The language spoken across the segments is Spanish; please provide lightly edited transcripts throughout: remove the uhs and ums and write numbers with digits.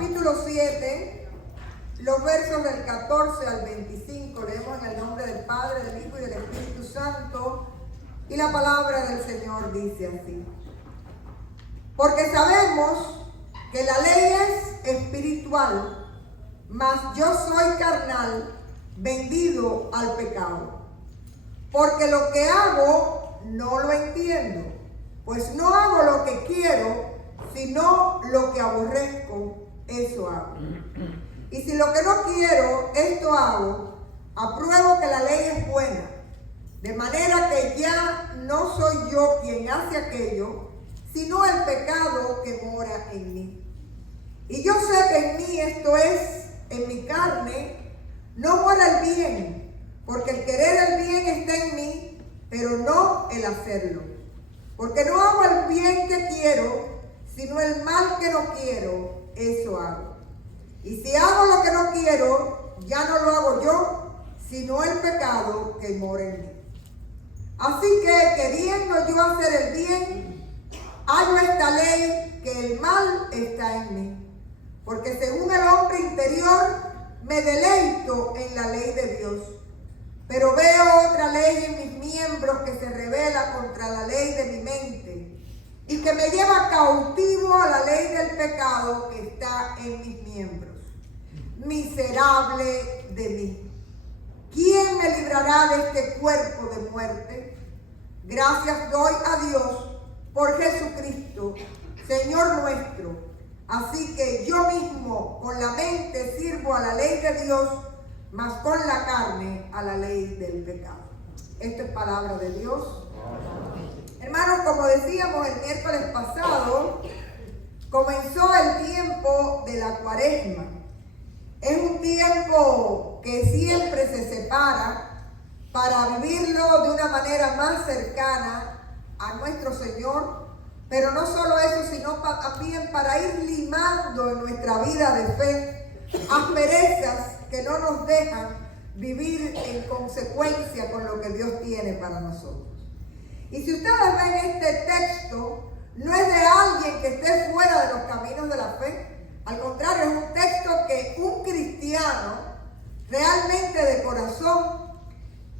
capítulo 7, los versos del 14 al 25, leemos en el nombre del Padre, del Hijo y del Espíritu Santo, y la palabra del Señor dice así: porque sabemos que la ley es espiritual, mas yo soy carnal, vendido al pecado. Porque lo que hago no lo entiendo, pues no hago lo que quiero, sino lo que aborrezco, eso hago. Y si lo que no quiero, esto hago, apruebo que la ley es buena, de manera que ya no soy yo quien hace aquello, sino el pecado que mora en mí. Y yo sé que en mí, esto es, en mi carne, no mora el bien, porque el querer el bien está en mí, pero no el hacerlo. Porque no hago el bien que quiero, sino el mal que no quiero, eso hago. Y si hago lo que no quiero, ya no lo hago yo, sino el pecado que mora en mí. Así que, queriendo yo hacer el bien, hallo esta ley, que el mal está en mí. Porque según el hombre interior, me deleito en la ley de Dios. Pero veo otra ley en mis miembros que se rebela contra la ley de mi mente y que me lleva cautivo a la ley del pecado que está en mis miembros. Miserable de mí, ¿quién me librará de este cuerpo de muerte? Gracias doy a Dios por Jesucristo, Señor nuestro. Así que yo mismo con la mente sirvo a la ley de Dios, mas con la carne a la ley del pecado. Esto es palabra de Dios. Hermanos, como decíamos el miércoles pasado, comenzó el tiempo de la Cuaresma. Es un tiempo que siempre se separa para vivirlo de una manera más cercana a nuestro Señor, pero no solo eso, sino también para ir limando en nuestra vida de fe asperezas que no nos dejan vivir en consecuencia con lo que Dios tiene para nosotros. Y si ustedes ven este texto, no es de alguien que esté fuera de los caminos de la fe. Al contrario, es un texto que un cristiano realmente de corazón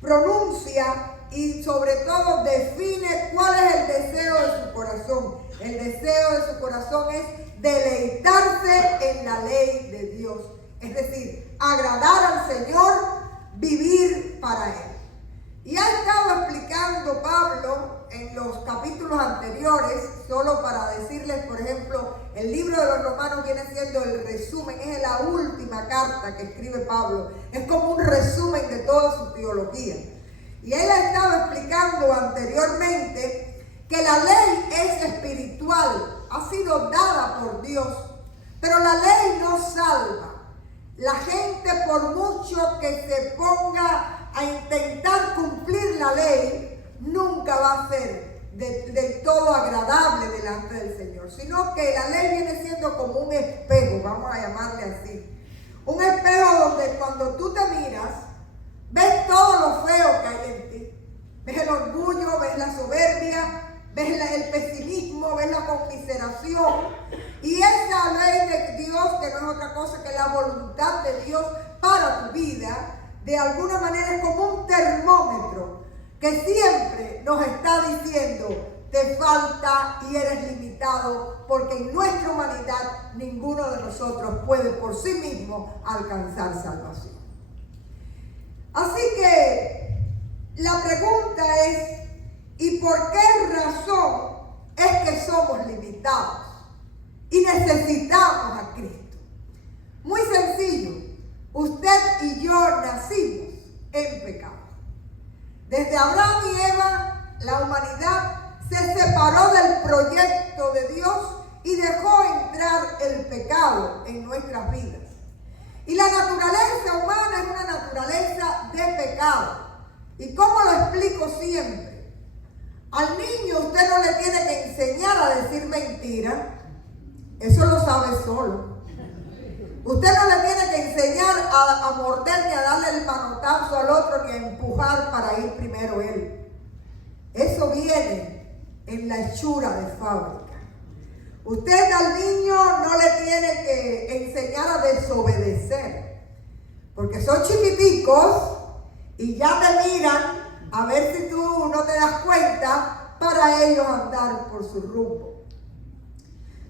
pronuncia y sobre todo define cuál es el deseo de su corazón. El deseo de su corazón es deleitarse en la ley de Dios. Es decir, agradar al Señor, vivir para Él. Y ha estado explicando Pablo en los capítulos anteriores, solo para decirles, por ejemplo, el libro de los Romanos viene siendo el resumen, es la última carta que escribe Pablo, es como un resumen de toda su teología. Y él ha estado explicando anteriormente que la ley es espiritual, ha sido dada por Dios, pero la ley no salva. La gente, por mucho que se ponga a intentar cumplir la ley, nunca va a ser del todo agradable delante del Señor, sino que la ley viene siendo como un espejo, vamos a llamarle así. Un espejo donde cuando tú te miras, ves todo lo feo que hay en ti. Ves el orgullo, ves la soberbia, ves el pesimismo, ves la conmiseración. Y esa ley de Dios, que no es otra cosa que la voluntad de Dios para tu vida, de alguna manera es como un termómetro que siempre nos está diciendo: te falta y eres limitado, porque en nuestra humanidad ninguno de nosotros puede por sí mismo alcanzar salvación. Así que la pregunta es: ¿y por qué razón es que somos limitados y necesitamos a Cristo? Muy sencillo. Usted y yo nacimos en pecado. Desde Abraham y Eva, la humanidad se separó del proyecto de Dios y dejó entrar el pecado en nuestras vidas. Y la naturaleza humana es una naturaleza de pecado. ¿Y cómo lo explico siempre? Al niño usted no le tiene que enseñar a decir mentira. Eso lo sabe solo. Usted no le tiene que enseñar a morder, ni a darle el manotazo al otro, ni a empujar para ir primero él. Eso viene en la hechura de fábrica. Usted al niño no le tiene que enseñar a desobedecer, porque son chiquiticos y ya te miran a ver si tú no te das cuenta para ellos andar por su rumbo.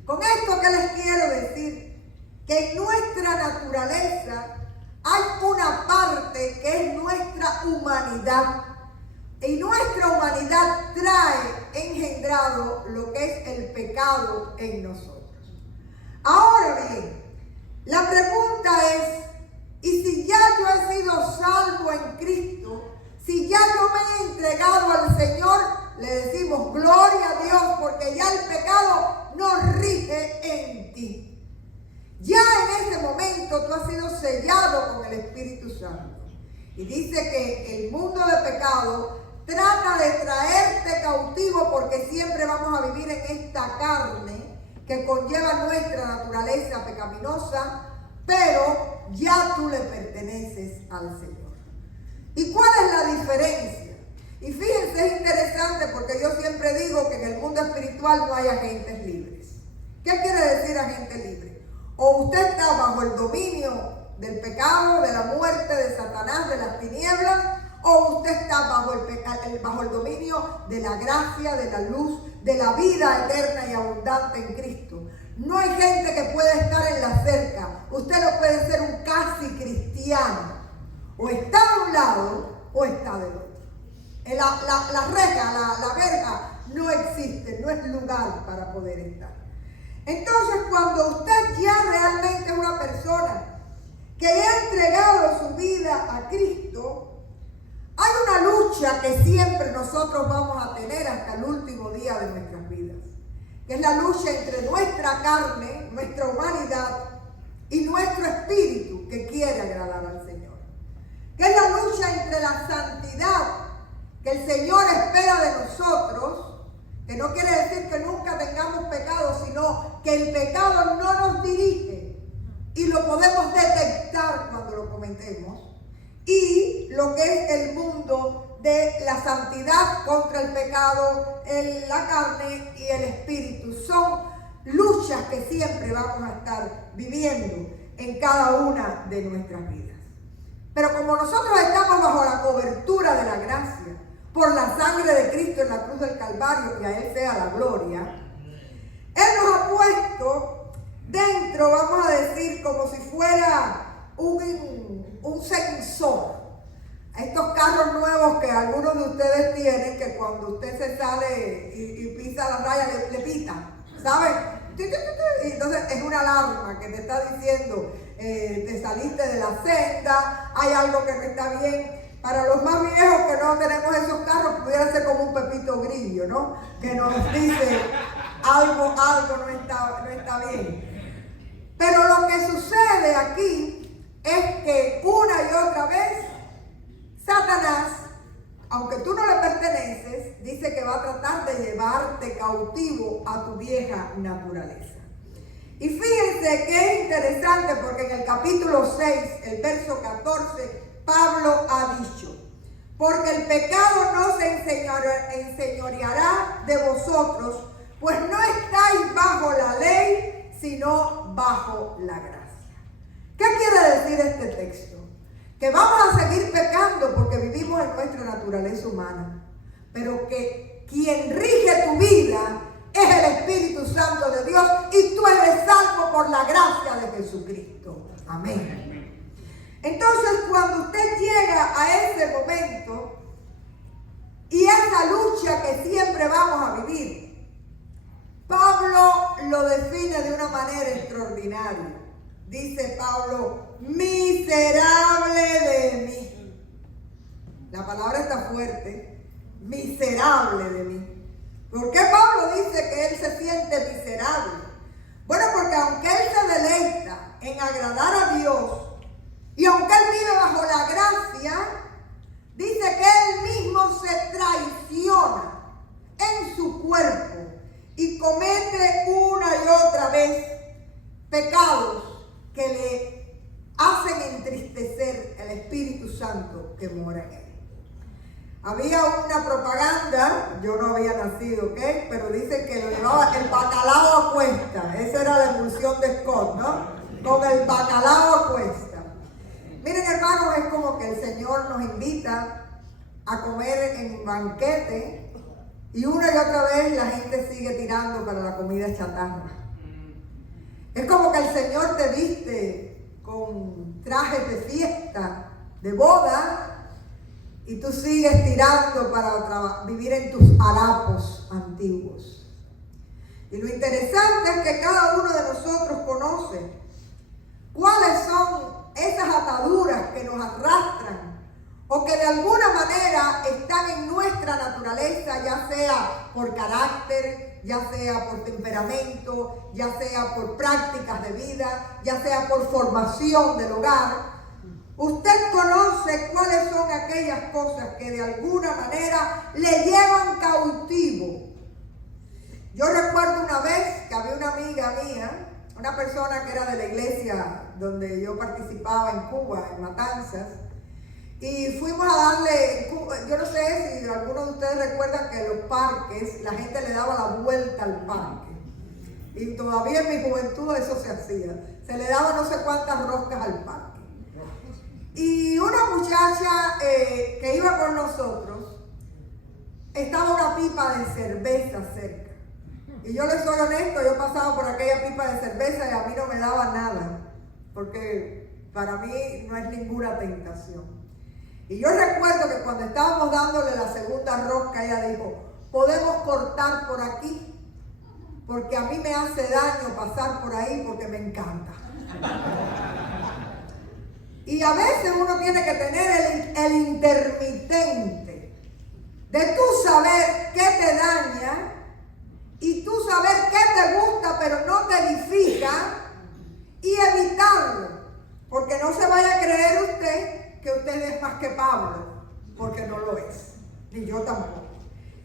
Con esto, ¿qué les quiero decir? Que en nuestra naturaleza hay una parte que es nuestra humanidad. Y nuestra humanidad trae engendrado lo que es el pecado en nosotros. Ahora bien, la pregunta es, ¿y si ya yo he sido salvo en Cristo? Si ya yo me he entregado al Señor, le decimos gloria a Dios, porque ya el pecado no rige en ti. Ya en ese momento tú has sido sellado con el Espíritu Santo. Y dice que el mundo de pecado trata de traerte cautivo, porque siempre vamos a vivir en esta carne que conlleva nuestra naturaleza pecaminosa, pero ya tú le perteneces al Señor. ¿Y cuál es la diferencia? Y fíjense, es interesante porque yo siempre digo que en el mundo espiritual no hay agentes libres. ¿Qué quiere decir agente libre? O usted está bajo el dominio del pecado, de la muerte, de Satanás, de las tinieblas, o usted está bajo el dominio de la gracia, de la luz, de la vida eterna y abundante en Cristo. No hay gente que pueda estar en la cerca. Usted no puede ser un casi cristiano. O está de un lado o está del otro. La reja, la verja no existe, no es lugar para poder estar. Entonces, cuando usted ya realmente es una persona que le ha entregado su vida a Cristo, hay una lucha que siempre nosotros vamos a tener hasta el último día de nuestras vidas, que es la lucha entre nuestra carne, nuestra humanidad y nuestro espíritu que quiere agradar al Señor, que es la lucha entre la santidad que el Señor espera de nosotros, que no quiere decir que nunca tengamos pecado, sino que el pecado no nos dirige y lo podemos detectar cuando lo cometemos, y lo que es el mundo de la santidad contra el pecado, la carne y el espíritu. Son luchas que siempre vamos a estar viviendo en cada una de nuestras vidas. Pero como nosotros estamos bajo la cobertura de la gracia, por la sangre de Cristo en la cruz del Calvario, que a Él sea la gloria, Él nos ha puesto dentro, vamos a decir, como si fuera un sensor. Estos carros nuevos que algunos de ustedes tienen, que cuando usted se sale y pisa la raya, le pitan, ¿saben? Y entonces es una alarma que te está diciendo, te saliste de la senda, hay algo que no está bien. Para los más viejos que no tenemos esos carros, pudiera ser como un Pepito Grillo, ¿no? Que nos dice algo no está bien. Pero lo que sucede aquí es que una y otra vez Satanás, aunque tú no le perteneces, dice que va a tratar de llevarte cautivo a tu vieja naturaleza. Y fíjense que es interesante porque en el capítulo 6, el verso 14, Pablo ha dicho: porque el pecado no se enseñoreará de vosotros, pues no estáis bajo la ley, sino bajo la gracia. ¿Qué quiere decir este texto? Que vamos a seguir pecando porque vivimos en nuestra naturaleza humana, pero que quien rige tu vida es el Espíritu Santo de Dios, y tú eres salvo por la gracia de Jesucristo. Amén. Entonces, cuando usted llega a ese momento y esa lucha que siempre vamos a vivir, Pablo lo define de una manera extraordinaria. Dice Pablo: miserable de mí. La palabra está fuerte. Miserable de mí. ¿Por qué Pablo dice que él se siente miserable? Bueno, porque aunque él se deleita en agradar a Dios, y aunque él vive bajo la gracia, dice que él mismo se traiciona en su cuerpo y comete una y otra vez pecados que le hacen entristecer el Espíritu Santo que mora en él. Había una propaganda, yo no había nacido, ¿ok? Pero dice que lo llevaba el bacalao a cuesta. traducción de Scott, ¿no? Con el bacalao a cuesta. Miren, hermanos, es como que el Señor nos invita a comer en banquete y una y otra vez la gente sigue tirando para la comida chatarra. Es como que el Señor te viste con trajes de fiesta, de boda, y tú sigues tirando para vivir en tus harapos antiguos. Y lo interesante es que cada uno de nosotros conoce cuáles son esas ataduras que nos arrastran o que de alguna manera están en nuestra naturaleza, ya sea por carácter, ya sea por temperamento, ya sea por prácticas de vida, ya sea por formación del hogar. Usted conoce cuáles son aquellas cosas que de alguna manera le llevan cautivo. Yo recuerdo una vez que había una amiga mía, una persona que era de la iglesia donde yo participaba en Cuba, en Matanzas, y fuimos a darle, yo no sé si algunos de ustedes recuerdan que en los parques la gente le daba la vuelta al parque. Y todavía en mi juventud eso se hacía. Se le daba no sé cuántas roscas al parque. Y una muchacha que iba con nosotros, estaba una pipa de cerveza cerca. Y yo les soy honesto, yo pasaba por aquella pipa de cerveza y a mí no me daba nada, porque para mí no es ninguna tentación. Y yo recuerdo que cuando estábamos dándole la segunda rosca, ella dijo, ¿podemos cortar por aquí? Porque a mí me hace daño pasar por ahí porque me encanta. Y a veces uno tiene que tener el intermitente de tú saber qué te daña y tú saber qué te gusta pero no te edifica y evitarlo. Porque no se vaya a creer usted que usted es más que Pablo, porque no lo es, ni yo tampoco.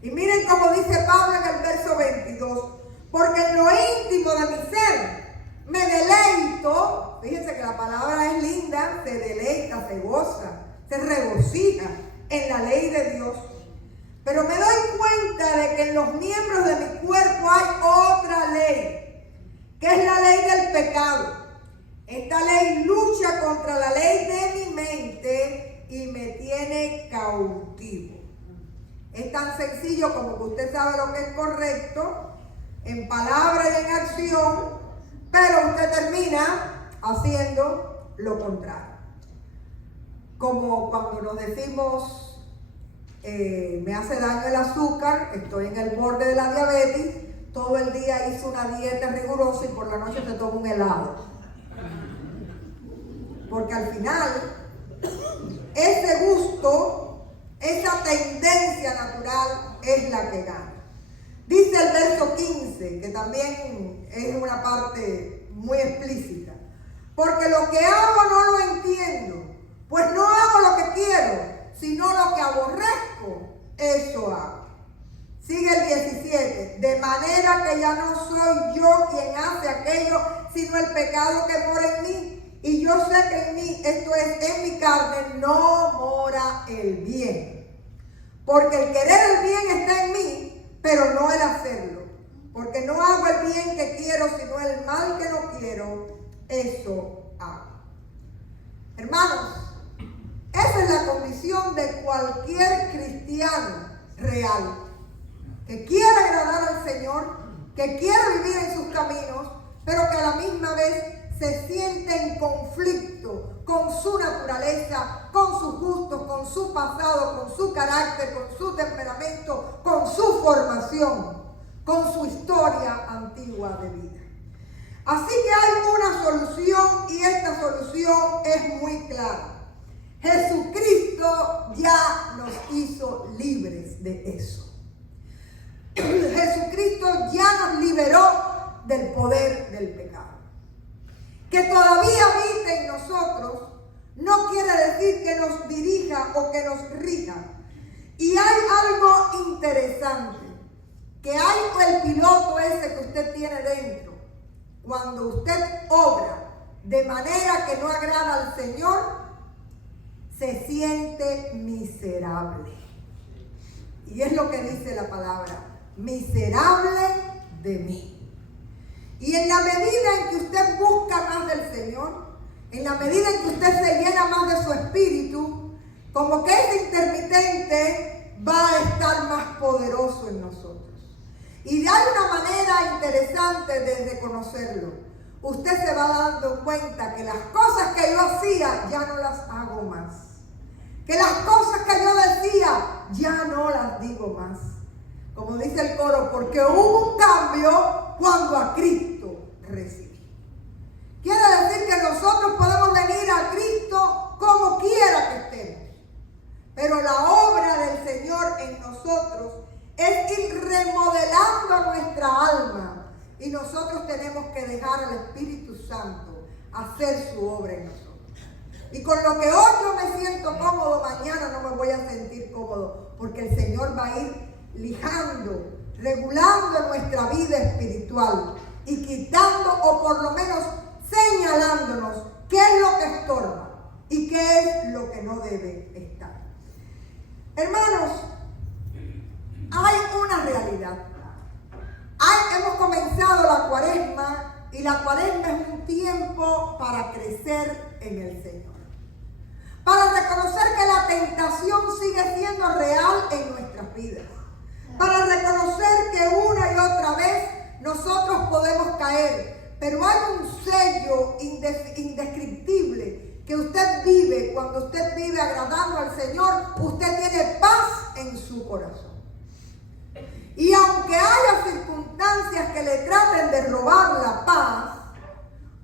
Y miren cómo dice Pablo en el verso 22, porque en lo íntimo de mi ser me deleito, fíjense que la palabra es linda, se deleita, se goza, se regocija en la ley de Dios. Pero me doy cuenta de que en los miembros de mi cuerpo hay otra ley, que es la ley del pecado. Esta ley lucha contra la ley de mi mente y me tiene cautivo. Es tan sencillo como que usted sabe lo que es correcto, en palabra y en acción, pero usted termina haciendo lo contrario. Como cuando nos decimos, me hace daño el azúcar, estoy en el borde de la diabetes, todo el día hizo una dieta rigurosa y por la noche se toma un helado. Porque al final, ese gusto, esa tendencia natural es la que gana. Dice el verso 15, que también es una parte muy explícita. Porque lo que hago no lo entiendo, pues no hago lo que quiero, sino lo que aborrezco, eso hago. Sigue el 17, de manera que ya no soy yo quien hace aquello, sino el pecado que mora en mí. Y yo sé que en mí, esto es, en mi carne, no mora el bien. Porque el querer el bien está en mí, pero no el hacerlo. Porque no hago el bien que quiero, sino el mal que no quiero, eso hago. Hermanos, esa es la condición de cualquier cristiano real, que quiere agradar al Señor, que quiere vivir en sus caminos, pero que a la misma vez se siente en conflicto con su naturaleza, con sus gustos, con su pasado, con su carácter, con su temperamento, con su formación, con su historia antigua de vida. Así que hay una solución y esta solución es muy clara. Jesucristo ya nos hizo libres de eso. Jesucristo ya nos liberó del poder del pecado. Que todavía habite en nosotros no quiere decir que nos dirija o que nos rija. Y hay algo interesante, que hay el piloto ese que usted tiene dentro. Cuando usted obra de manera que no agrada al Señor, se siente miserable. Y es lo que dice la palabra, miserable de mí. Y en la medida en que usted busca más del Señor, en la medida en que usted se llena más de su espíritu, como que ese intermitente va a estar más poderoso en nosotros. Y hay una manera interesante de reconocerlo. Usted se va dando cuenta que las cosas que yo hacía ya no las hago más. Que las cosas que yo decía ya no las digo más. Como dice el coro, porque hubo un cambio cuando a Cristo recibí. Quiere decir que nosotros podemos venir a Cristo como quiera que estemos. Pero la obra del Señor en nosotros es ir remodelando nuestra alma. Y nosotros tenemos que dejar al Espíritu Santo hacer su obra en nosotros. Y con lo que hoy yo me siento cómodo, mañana no me voy a sentir cómodo. Porque el Señor va a ir lijando, regulando nuestra vida espiritual. Y quitando o por lo menos señalándonos qué es lo que estorba y qué es lo que no debe estar. Hermanos, hay una realidad. Hemos comenzado la cuaresma y la cuaresma es un tiempo para crecer en el Señor. Para reconocer que la tentación sigue siendo real en nuestras vidas. Para reconocer que una y otra vez nosotros podemos caer. Pero hay un sello indescriptible que usted vive cuando usted vive agradando al Señor. Usted tiene paz en su corazón. Y aunque haya circunstancias que le traten de robar la paz,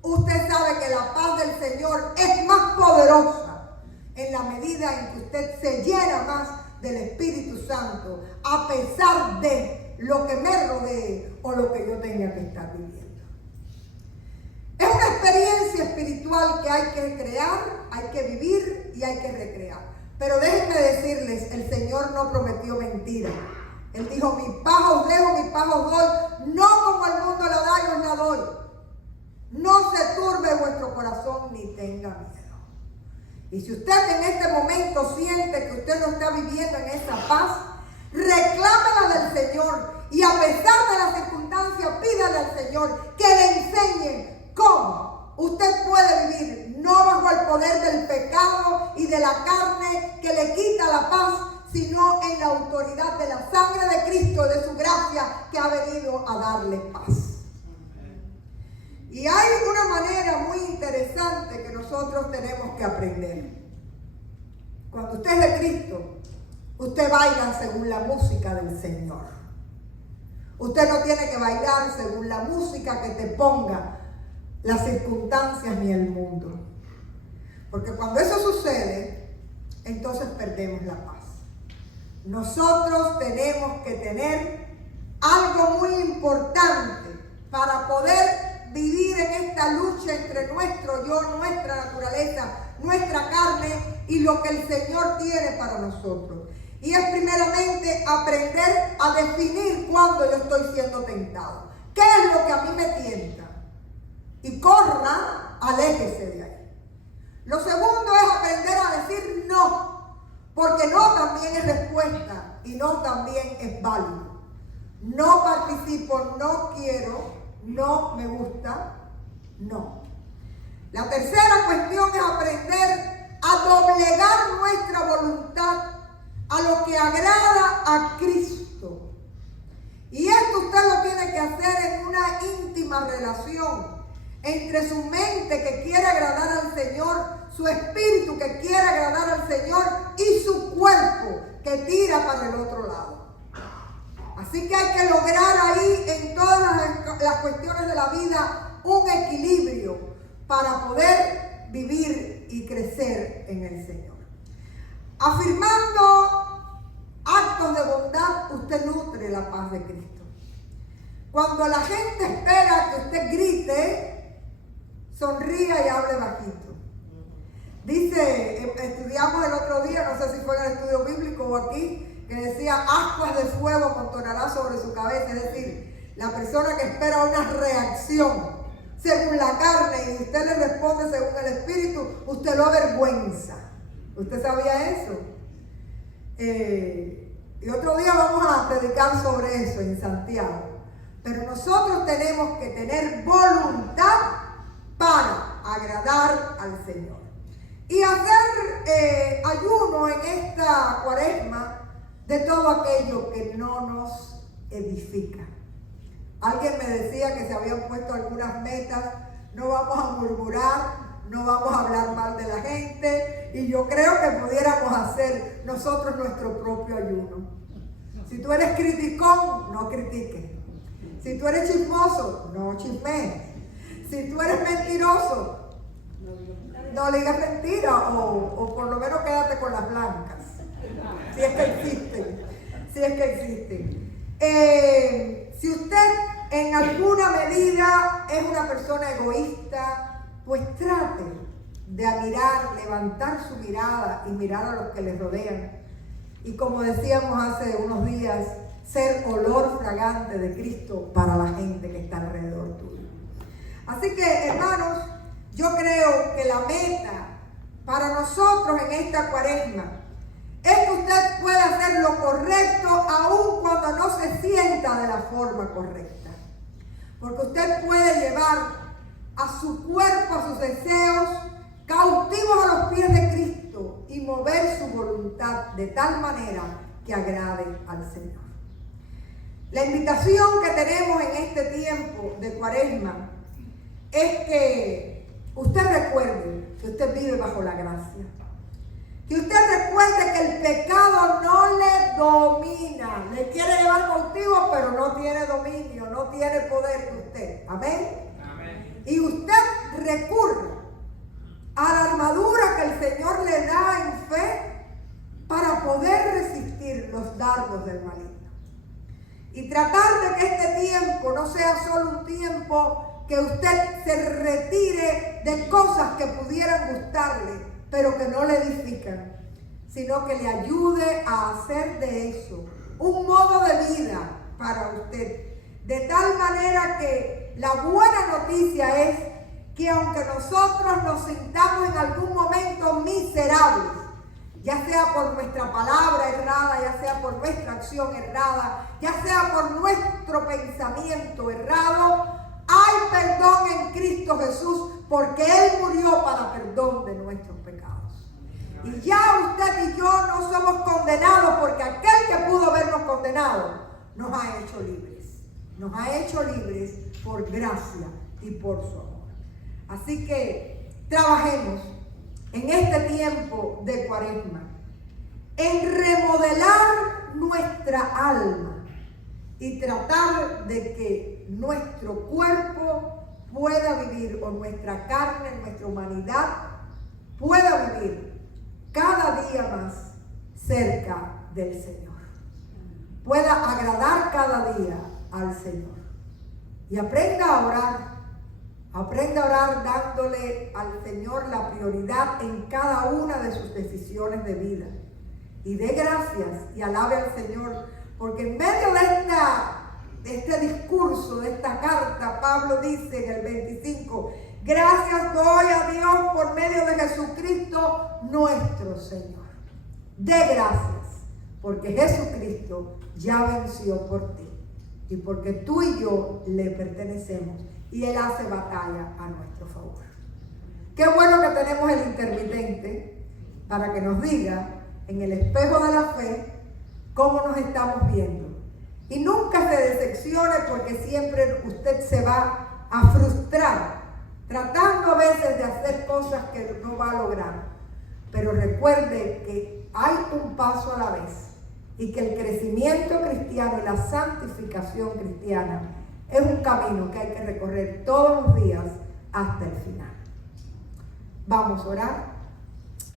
usted sabe que la paz del Señor es más poderosa en la medida en que usted se llena más del Espíritu Santo, a pesar de lo que me rodee o lo que yo tenga que estar viviendo. Es una experiencia espiritual que hay que crear, hay que vivir y hay que recrear. Pero déjenme decirles, el Señor no prometió mentira. Él dijo, mi paz os dejo, mi paz os doy, no como el mundo la da, yo os la doy. No se turbe vuestro corazón ni tenga miedo. Y si usted en este momento siente que usted no está viviendo en esa paz, reclámela del Señor. Y a pesar de las circunstancias, pídale al Señor que le enseñe cómo usted puede vivir, no bajo el poder del pecado y de la carne que le quita la paz, sino en la autoridad de la sangre de Cristo, de su gracia que ha venido a darle paz. Y hay una manera muy interesante que nosotros tenemos que aprender. Cuando usted es de Cristo, usted baila según la música del Señor. Usted no tiene que bailar según la música que te ponga las circunstancias ni el mundo. Porque cuando eso sucede, entonces perdemos la paz. Nosotros tenemos que tener algo muy importante para poder vivir en esta lucha entre nuestro yo, nuestra naturaleza, nuestra carne y lo que el Señor tiene para nosotros. Y es primeramente aprender a definir cuándo yo estoy siendo tentado. ¿Qué es lo que a mí me tienta? Y corra, aléjese de ahí. Lo segundo es aprender a decir no. Porque no también es respuesta y no también es válido. No participo, no quiero, no me gusta, no. La tercera cuestión es aprender a doblegar nuestra voluntad a lo que agrada a Cristo. Y esto usted lo tiene que hacer en una íntima relación entre su mente que quiere agradar al Señor, su espíritu que quiere agradar al Señor y su cuerpo que tira para el otro lado. Así que hay que lograr ahí en todas las cuestiones de la vida un equilibrio para poder vivir y crecer en el Señor. Afirmando actos de bondad, usted nutre la paz de Cristo. Cuando la gente espera que usted grite, sonría y hable bajito. Dice, estudiamos el otro día, no sé si fue en el estudio bíblico o aquí, que decía, ascuas de fuego amontonará sobre su cabeza. Es decir, la persona que espera una reacción según la carne y usted le responde según el espíritu, usted lo avergüenza. ¿Usted sabía eso? Y otro día vamos a predicar sobre eso en Santiago. pero nosotros tenemos que tener voluntad para agradar al Señor. Y hacer ayuno en esta cuaresma de todo aquello que no nos edifica. Alguien me decía que se habían puesto algunas metas: no vamos a murmurar, no vamos a hablar mal de la gente, y yo creo que pudiéramos hacer nosotros nuestro propio ayuno. Si tú eres criticón, no critiques. Si tú eres chismoso, no chismees. Si tú eres mentiroso, no digas mentira, o por lo menos quédate con las blancas, si es que existen. Si usted en alguna medida es una persona egoísta, pues trate de levantar su mirada y mirar a los que le rodean. Y como decíamos hace unos días, ser olor fragante de Cristo para la gente que está alrededor tuyo. Así que, hermanos, yo creo que la meta para nosotros en esta cuaresma es que usted pueda hacer lo correcto aun cuando no se sienta de la forma correcta. Porque usted puede llevar a su cuerpo, a sus deseos, cautivos a los pies de Cristo y mover su voluntad de tal manera que agrade al Señor. La invitación que tenemos en este tiempo de cuaresma es que usted recuerde que usted vive bajo la gracia. Que usted recuerde que el pecado no le domina. Le quiere llevar cautivo, pero no tiene dominio, no tiene poder de usted. Amén. Amén. Y usted recurre a la armadura que el Señor le da en fe para poder resistir los dardos del maligno. Y tratar de que este tiempo no sea solo un tiempo que usted se retire de cosas que pudieran gustarle, pero que no le edifican, sino que le ayude a hacer de eso un modo de vida para usted. De tal manera que la buena noticia es que aunque nosotros nos sintamos en algún momento miserables, ya sea por nuestra palabra errada, ya sea por nuestra acción errada, ya sea por nuestro pensamiento errado, hay perdón en Cristo Jesús, porque Él murió para perdón de nuestros pecados. Y ya usted y yo no somos condenados, porque aquel que pudo habernos condenado nos ha hecho libres. Nos ha hecho libres por gracia y por su amor. Así que trabajemos en este tiempo de cuaresma en remodelar nuestra alma y tratar de que nuestro cuerpo pueda vivir, o nuestra carne, nuestra humanidad pueda vivir cada día más cerca del Señor, pueda agradar cada día al Señor. Y aprenda a orar dándole al Señor la prioridad en cada una de sus decisiones de vida. Y dé gracias y alabe al Señor, porque en medio de este discurso, de esta carta, Pablo dice en el 25, gracias doy a Dios por medio de Jesucristo nuestro Señor. Dé gracias, porque Jesucristo ya venció por ti, y porque tú y yo le pertenecemos, y Él hace batalla a nuestro favor. Qué bueno que tenemos el intermitente para que nos diga en el espejo de la fe cómo nos estamos viendo. Y nunca se decepcione, porque siempre usted se va a frustrar tratando a veces de hacer cosas que no va a lograr. Pero recuerde que hay un paso a la vez, y que el crecimiento cristiano y la santificación cristiana es un camino que hay que recorrer todos los días hasta el final. Vamos a orar.